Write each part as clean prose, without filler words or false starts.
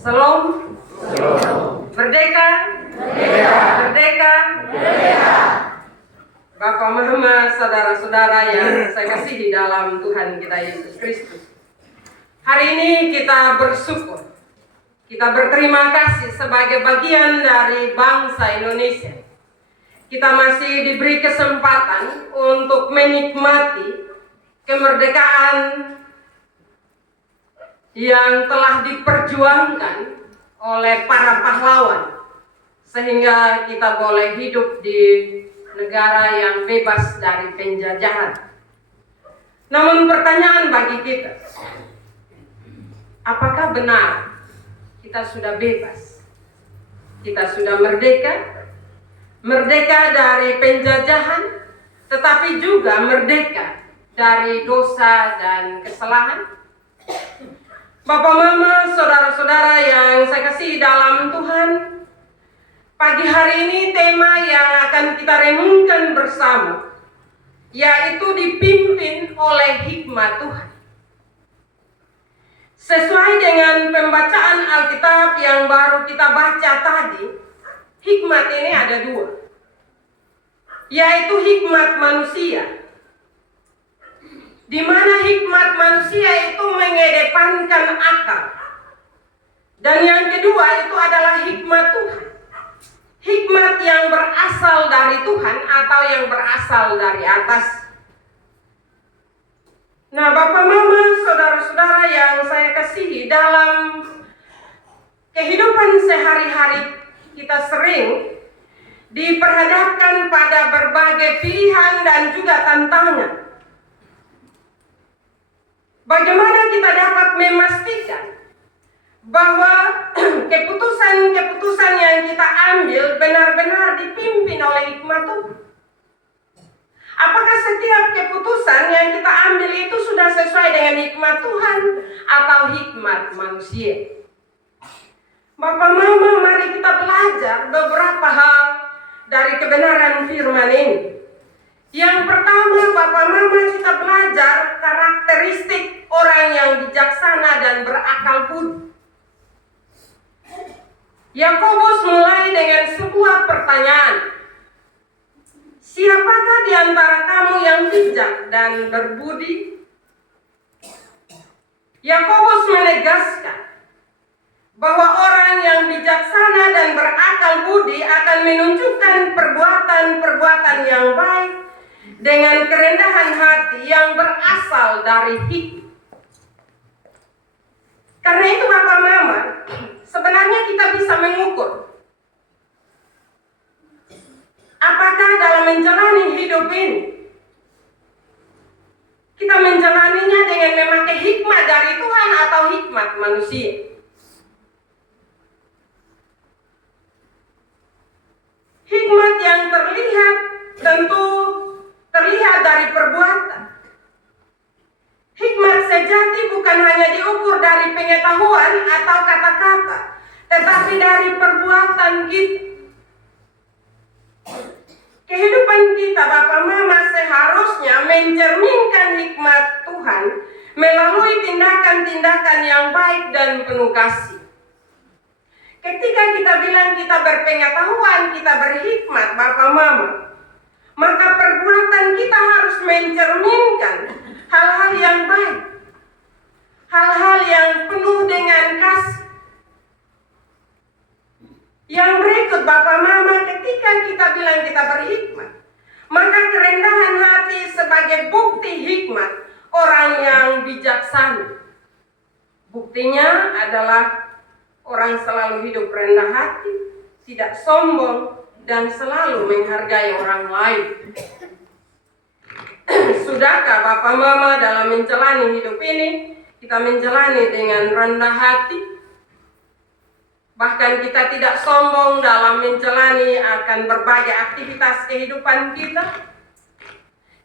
Salam. Merdeka. Merdeka. Bapak Mama, saudara-saudara yang saya kasihi dalam Tuhan kita Yesus Kristus. Hari ini kita bersyukur, kita berterima kasih sebagai bagian dari bangsa Indonesia. Kita masih diberi kesempatan untuk menikmati kemerdekaan yang telah diperjuangkan oleh para pahlawan, sehingga kita boleh hidup di negara yang bebas dari penjajahan. Namun pertanyaan bagi kita, apakah benar kita sudah bebas? Kita sudah merdeka? Merdeka dari penjajahan, tetapi juga merdeka dari dosa dan kesalahan? Bapak Mama, saudara-saudara yang saya kasihi dalam Tuhan, pagi hari ini tema yang akan kita renungkan bersama, yaitu dipimpin oleh hikmat Tuhan. Sesuai dengan pembacaan Alkitab yang baru kita baca tadi, hikmat ini ada dua, yaitu hikmat manusia, di mana hikmat manusia itu mengedepankan akal, dan yang kedua itu adalah hikmat Tuhan, hikmat yang berasal dari Tuhan atau yang berasal dari atas. Nah, Bapak Mama, saudara-saudara yang saya kasihi, dalam kehidupan sehari-hari kita sering diperhadapkan pada berbagai pilihan dan juga tantangan. Bagaimana kita dapat memastikan bahwa keputusan-keputusan yang kita ambil benar-benar dipimpin oleh hikmat Tuhan? Apakah setiap keputusan yang kita ambil itu sudah sesuai dengan hikmat Tuhan atau hikmat manusia? Bapak Mama, mari kita belajar beberapa hal dari kebenaran firman ini. Yang pertama, Bapak Mama, kita belajar karakteristik orang yang bijaksana dan berakal budi. Yakobus mulai dengan sebuah pertanyaan. Siapakah di antara kamu yang bijak dan berbudi? Yakobus menegaskan bahwa orang yang bijaksana dan berakal budi akan menunjukkan perbuatan-perbuatan yang baik dengan kerendahan hati yang berasal dari hikmat. Karena itu Bapak Mama, sebenarnya kita bisa mengukur apakah dalam menjalani hidup ini kita menjalaninya dengan memakai hikmat dari Tuhan atau hikmat manusia. Hikmat yang terlihat tentu terlihat dari perbuatan. Hikmat sejati bukan hanya diukur dari pengetahuan atau kata-kata, tetapi dari perbuatan kita. Kehidupan kita, Bapak Mama, seharusnya mencerminkan hikmat Tuhan melalui tindakan-tindakan yang baik dan penuh kasih. Ketika kita bilang kita berpengetahuan, kita berhikmat, Bapak Mama, maka perbuatan kita harus mencerminkan hal-hal yang baik, hal-hal yang penuh dengan kasih. Yang berikut, Bapak Mama, ketika kita bilang kita berhikmat, maka kerendahan hati sebagai bukti hikmat orang yang bijaksana. Buktinya adalah orang selalu hidup rendah hati, tidak sombong, dan selalu menghargai orang lain. Sudahkah Bapak Mama dalam menjalani hidup ini, kita menjalani dengan rendah hati? Bahkan kita tidak sombong dalam menjalani akan berbagai aktivitas kehidupan kita.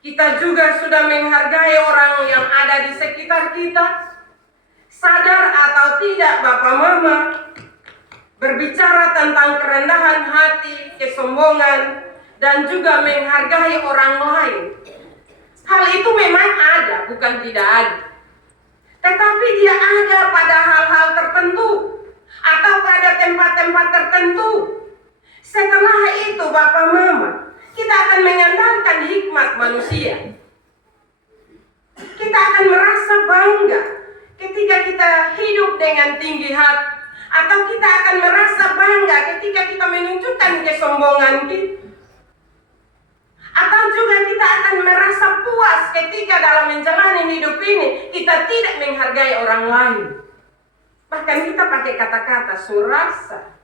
Kita juga sudah menghargai orang yang ada di sekitar kita. Sadar atau tidak Bapak Mama, berbicara tentang kerendahan hati, kesombongan, dan juga menghargai orang lain. Hal itu memang ada, bukan tidak ada. Tetapi dia ada pada hal-hal tertentu. atau pada tempat-tempat tertentu. Setelah itu Bapak Mama, kita akan mengandalkan hikmat manusia. Kita akan merasa bangga ketika kita hidup dengan tinggi hati, atau kita akan merasa bangga ketika kita menunjukkan kesombongan kita. Atau juga kita akan merasa puas ketika dalam menjalani hidup ini kita tidak menghargai orang lain. Bahkan kita pakai kata-kata surasa.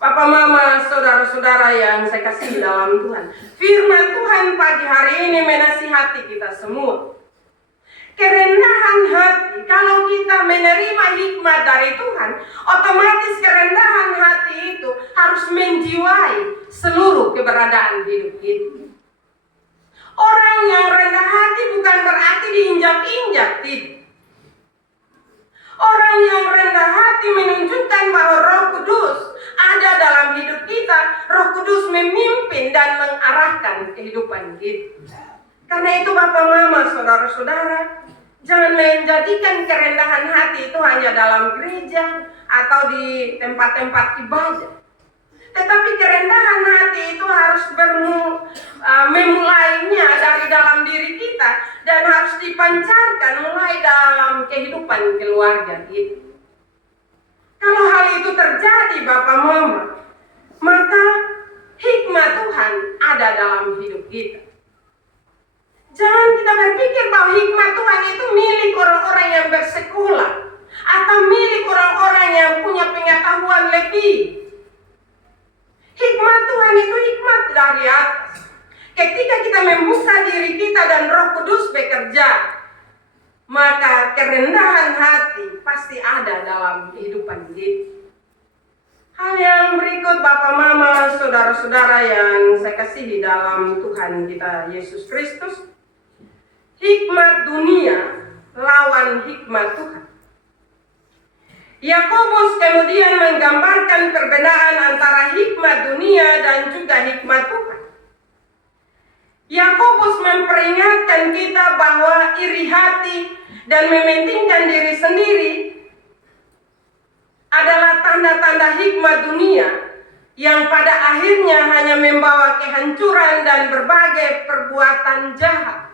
Bapak Mama, saudara-saudara yang saya kasih dalam Tuhan, firman Tuhan pagi hari ini menasihati kita semua. Kerendahan hati, kalau kita menerima hikmat dari Tuhan, otomatis kerendahan hati itu harus menjiwai seluruh keberadaan hidup kita. Orang yang rendah hati bukan berarti diinjak-injak, tidak. Orang yang rendah hati menunjukkan bahwa Roh Kudus ada dalam hidup kita. Roh Kudus memimpin dan mengarahkan kehidupan kita. Karena itu Bapak Mama, saudara-saudara, jangan menjadikan kerendahan hati itu hanya dalam gereja atau di tempat-tempat ibadah. Tetapi kerendahan hati itu harus memulainya dari dalam diri kita dan harus dipancarkan mulai dalam kehidupan keluarga kita. Kalau hal itu terjadi Bapak Mama, maka hikmat Tuhan ada dalam hidup kita. Jangan kita berpikir bahwa hikmat Tuhan itu milik orang-orang yang bersekolah atau milik orang-orang yang punya pengetahuan lebih. Hikmat Tuhan itu hikmat dari atas. Ketika kita membuka diri kita dan Roh Kudus bekerja, maka kerendahan hati pasti ada dalam kehidupan kita. Hal yang berikut Bapak Mama, saudara-saudara yang saya kasihi dalam Tuhan kita Yesus Kristus, hikmat dunia lawan hikmat Tuhan. Yakobus kemudian menggambarkan perbedaan antara hikmat dunia dan juga hikmat Tuhan. Yakobus memperingatkan kita bahwa iri hati dan mementingkan diri sendiri adalah tanda-tanda hikmat dunia yang pada akhirnya hanya membawa kehancuran dan berbagai perbuatan jahat.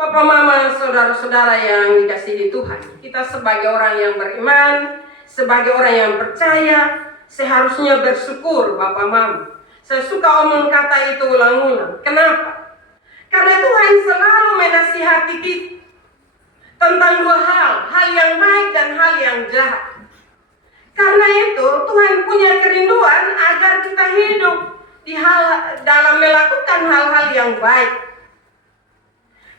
Bapak Mama, saudara-saudara yang dikasihi Tuhan, kita sebagai orang yang beriman, sebagai orang yang percaya, seharusnya bersyukur Bapak Mama. Saya suka omong kata itu ulang-ulang. Kenapa? Karena Tuhan selalu menasihati kita tentang dua hal yang baik dan hal yang jahat. Karena itu Tuhan punya kerinduan agar kita hidup dalam melakukan hal-hal yang baik.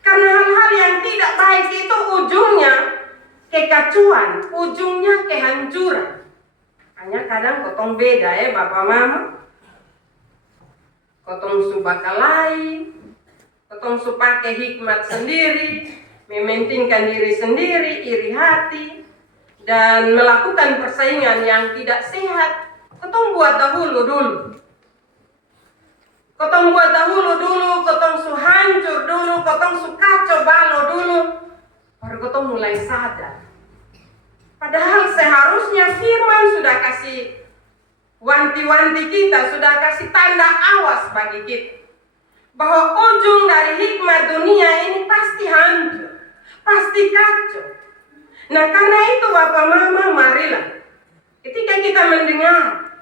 Karena hal-hal yang tidak baik itu ujungnya kekacauan, ujungnya kehancuran. Hanya kadang kotong beda Bapak Mama. Kotong subakalai, kotong supake hikmat sendiri, mementingkan diri sendiri, iri hati, dan melakukan persaingan yang tidak sehat. Kotong buat dulu. Kotong buat dulu, kotong su hancur dulu, kotong su kacau balo dulu, baru kotong mulai sadar. Padahal seharusnya firman sudah kasih wanti-wanti kita, sudah kasih tanda awas bagi kita, bahwa ujung dari hikmat dunia ini pasti hancur, pasti kacau. Nah karena itu Bapak Mama, marilah ketika kita mendengar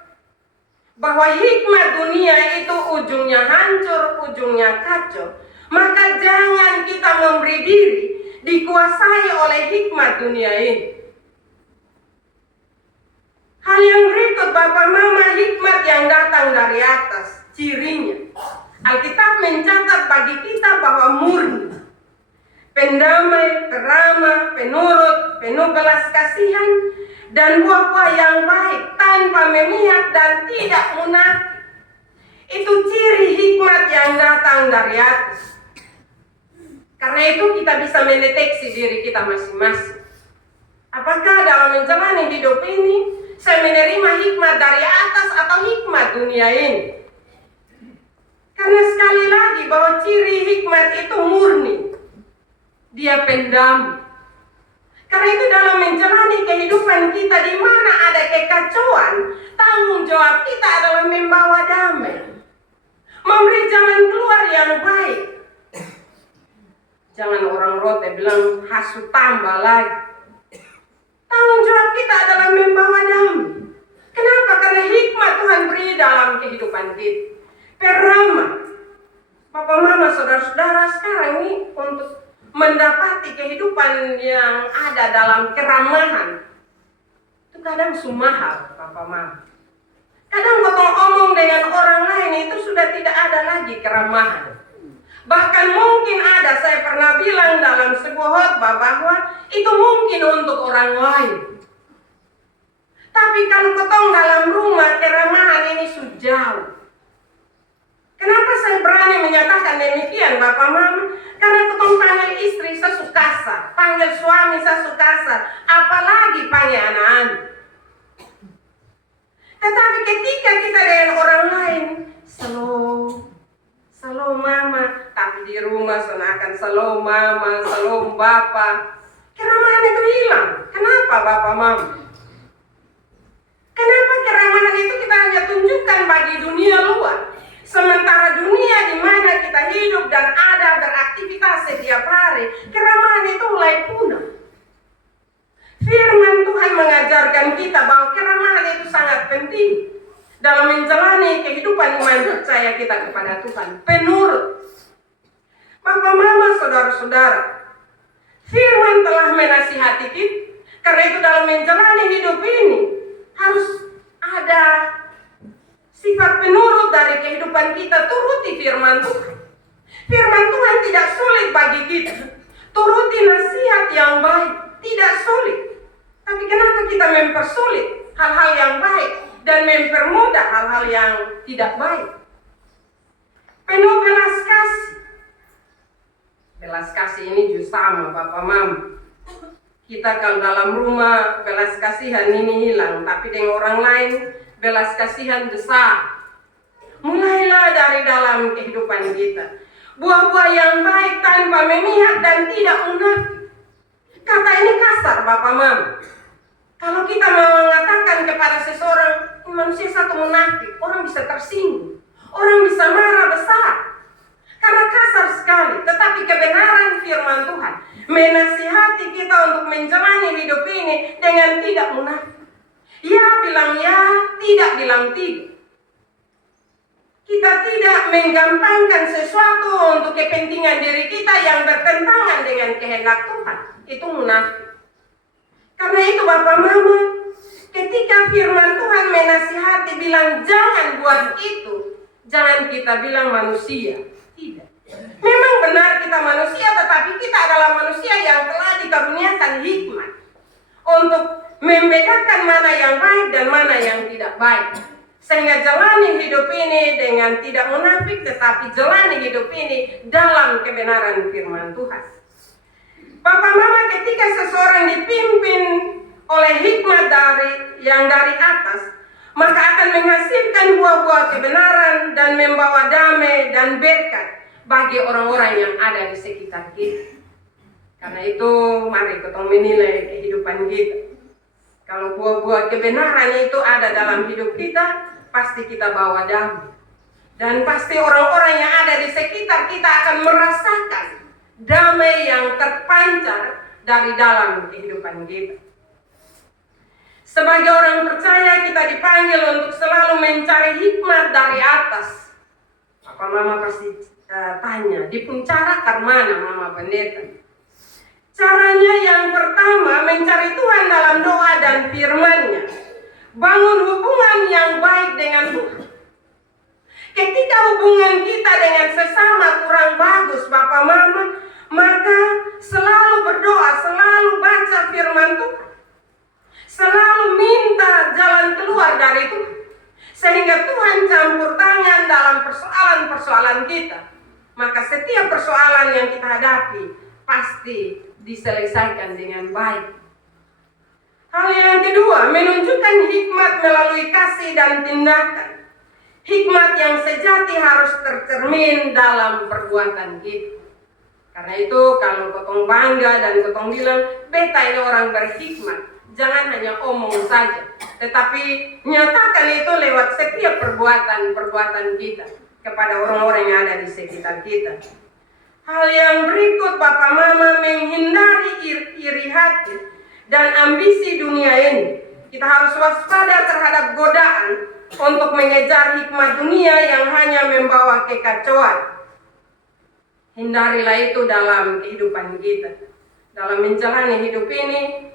bahwa hikmat dunia itu ujungnya hancur, ujungnya kacau, maka jangan kita memberi diri dikuasai oleh hikmat dunia ini. Hal yang berikut Bapak Mama, hikmat yang datang dari atas, cirinya. Alkitab mencatat bagi kita bahwa murni, pendamai, peramah, penurut, penuh belas kasihan, dan buah-buah yang baik tanpa memihak dan tidak munafik. Itu ciri hikmat yang datang dari atas. Karena itu kita bisa mendeteksi diri kita masing-masing. Apakah dalam menjalani hidup ini saya menerima hikmat dari atas atau hikmat dunia ini? Karena sekali lagi bahwa ciri hikmat itu murni. Dia pendam. Karena itu dalam menjalani kehidupan kita di mana ada kekacauan, tanggung jawab kita adalah membawa damai. Memberi jalan keluar yang baik. Jangan orang rote bilang hasut tambah lagi. Tanggung jawab kita adalah membawa damai. Kenapa? Karena hikmat Tuhan beri dalam kehidupan kita. Peramah. Bapak mama saudara-saudara sekarang ini untuk mendapati kehidupan yang ada dalam keramahan. Itu kadang sumahal Bapak mama. Kadang potong omong dengan orang lain itu sudah tidak ada lagi keramahan. Bahkan mungkin ada, saya pernah bilang dalam sebuah khotbah bahwa itu mungkin untuk orang lain. Tapi kalau ketong dalam rumah, keramahan ini sudah jauh. Kenapa saya berani menyatakan demikian Bapak Mama? Karena ketong panggil istri saya kasar, panggil suami saya kasar, apalagi panggil anak-anak. Tetapi ketika kita dengan orang lain, Shalom mama, tapi di rumah seakan shalom mama, shalom bapak. Keramahan itu hilang. Kenapa Bapak Mama? Kenapa keramahan itu kita hanya tunjukkan bagi dunia luar? Sementara dunia di mana kita hidup dan ada beraktivitas setiap hari, keramahan itu mulai punah. Firman Tuhan mengajarkan kita bahwa keramahan itu sangat penting dalam menjalani kehidupan iman percaya kita kepada Tuhan. Penurut. Bapak mama saudara-saudara, firman telah menasihati kita. Karena itu dalam menjalani hidup ini harus ada sifat penurut dari kehidupan kita. Turuti firman Tuhan. Firman Tuhan tidak sulit bagi kita. Turuti nasihat yang baik. Tidak sulit. Tapi kenapa kita mempersulit hal-hal yang baik dan mempermudah hal-hal yang tidak baik? Penuh belas kasih. Belas kasih ini juga sama Bapak Mama. Kita kalau dalam rumah belas kasihan ini hilang, tapi dengan orang lain belas kasihan besar. Mulailah dari dalam kehidupan kita. Buah-buah yang baik tanpa memihak dan tidak munafik. Kata ini kasar Bapak Mama. Kalau kita mengatakan kepada seseorang, manusia satu munafik, orang bisa tersinggung, orang bisa marah besar, karena kasar sekali. Tetapi kebenaran firman Tuhan menasihati kita untuk menjalani hidup ini dengan tidak munafik. Ya bilang ya, tidak bilang tidak. Kita tidak menggampangkan sesuatu untuk kepentingan diri kita yang bertentangan dengan kehendak Tuhan. Itu munafik. Karena itu Bapak Mama, ketika firman Tuhan menasihati bilang jangan buat itu, jangan kita bilang manusia. Tidak. Memang benar kita manusia, tetapi kita adalah manusia yang telah dikaruniakan hikmat untuk membedakan mana yang baik dan mana yang tidak baik. Sehingga jalani hidup ini dengan tidak munafik, tetapi jalani hidup ini dalam kebenaran firman Tuhan. Bapak Mama, ketika seseorang dipimpin oleh hikmat dari atas, maka akan menghasilkan buah-buah kebenaran dan membawa damai dan berkat bagi orang-orang yang ada di sekitar kita. Karena itu mari kita menilai kehidupan kita. Kalau buah-buah kebenaran itu ada dalam hidup kita, pasti kita bawa damai. Dan pasti orang-orang yang ada di sekitar kita akan merasakan damai yang terpancar dari dalam kehidupan kita. Sebagai orang percaya kita dipanggil untuk selalu mencari hikmat dari atas. Apa Mama pasti tanya, dipuncarakan mana Mama Pendeta? Caranya yang pertama mencari Tuhan dalam doa dan firman-Nya. Bangun hubungan yang baik dengan Tuhan. Ketika hubungan kita dengan sesama kurang bagus Bapak Mama, maka selalu berdoa, selalu baca firman Tuhan. Selalu minta jalan keluar dari Tuhan. Sehingga Tuhan campur tangan dalam persoalan-persoalan kita. Maka setiap persoalan yang kita hadapi pasti diselesaikan dengan baik. Hal yang kedua, menunjukkan hikmat melalui kasih dan tindakan. Hikmat yang sejati harus tercermin dalam perbuatan kita. Karena itu kalau kotong bangga dan kotong bilang, beta ini orang berhikmat, jangan hanya omong saja, tetapi nyatakan itu lewat setiap perbuatan kita kepada orang-orang yang ada di sekitar kita. Hal yang berikut, Bapak Mama, menghindari iri hati dan ambisi dunia ini. Kita harus waspada terhadap godaan untuk mengejar hikmat dunia yang hanya membawa kekacauan. Hindarilah itu dalam kehidupan kita. Dalam menjalani hidup ini,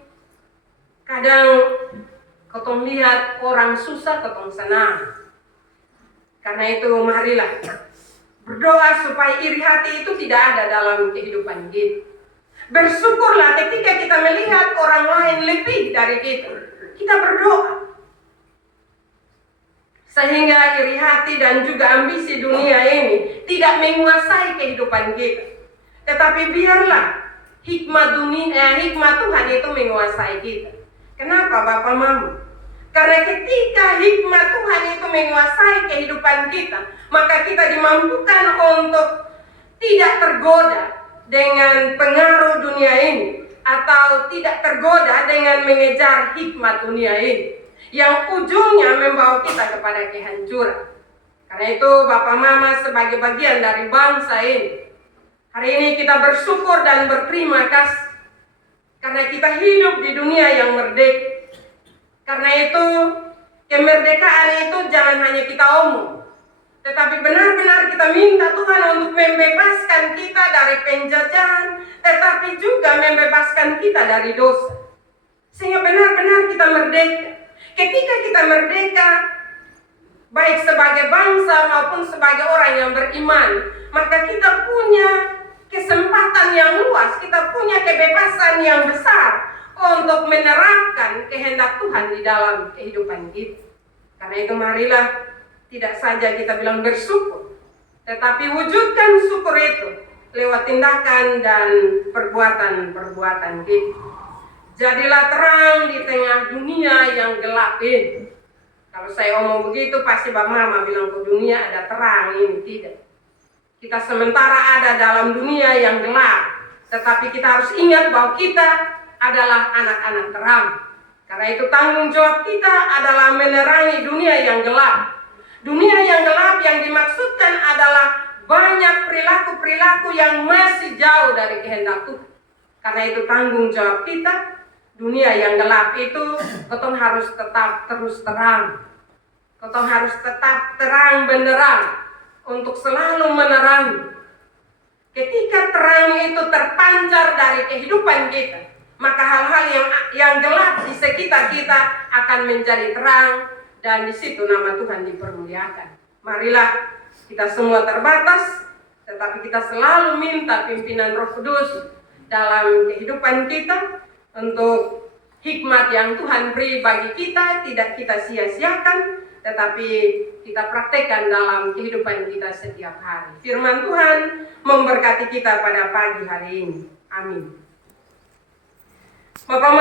kadang kotong lihat orang susah, kotong senang. Karena itu marilah berdoa supaya iri hati itu tidak ada dalam kehidupan kita. Bersyukurlah ketika kita melihat orang lain lebih dari kita. Kita berdoa sehingga iri hati dan juga ambisi dunia ini tidak menguasai kehidupan kita. Tetapi biarlah hikmat Tuhan itu menguasai kita. Kenapa, Bapak Mama? Karena ketika hikmat Tuhan itu menguasai kehidupan kita, maka kita dimampukan untuk tidak tergoda dengan pengaruh dunia ini, atau tidak tergoda dengan mengejar hikmat dunia ini, yang ujungnya membawa kita kepada kehancuran. Karena itu Bapak Mama, sebagai bagian dari bangsa ini, hari ini kita bersyukur dan berterima kasih karena kita hidup di dunia yang merdeka. Karena itu kemerdekaan itu jangan hanya kita omong, tetapi benar-benar kita minta Tuhan untuk membebaskan kita dari penjajahan, tetapi juga membebaskan kita dari dosa, sehingga benar-benar kita merdeka. Ketika kita merdeka, baik sebagai bangsa maupun sebagai orang yang beriman, maka kita punya kesempatan yang luas, kita punya kebebasan yang besar untuk menerapkan kehendak Tuhan di dalam kehidupan kita. Karena itu marilah tidak saja kita bilang bersyukur, tetapi wujudkan syukur itu lewat tindakan dan perbuatan-perbuatan kita. Jadilah terang di tengah dunia yang gelap ini. Kalau saya omong begitu pasti Bapak Mama bilang ke dunia ada terang ini. Tidak. Kita sementara ada dalam dunia yang gelap, tetapi kita harus ingat bahwa kita adalah anak-anak terang. Karena itu tanggung jawab kita adalah menerangi dunia yang gelap. Dunia yang gelap yang dimaksudkan adalah banyak perilaku-perilaku yang masih jauh dari kehendak Tuhan. Karena itu tanggung jawab kita. Dunia yang gelap itu kotong harus tetap terus terang. Kotong harus tetap terang benderang untuk selalu menerangi. Ketika terang itu terpancar dari kehidupan kita, maka hal-hal yang gelap di sekitar kita akan menjadi terang, dan di situ nama Tuhan dipermuliakan. Marilah kita semua terbatas, tetapi kita selalu minta pimpinan Roh Kudus dalam kehidupan kita, untuk hikmat yang Tuhan beri bagi kita tidak kita sia-siakan, tetapi kita praktekkan dalam kehidupan kita setiap hari. Firman Tuhan memberkati kita pada pagi hari ini. Amin. Bapak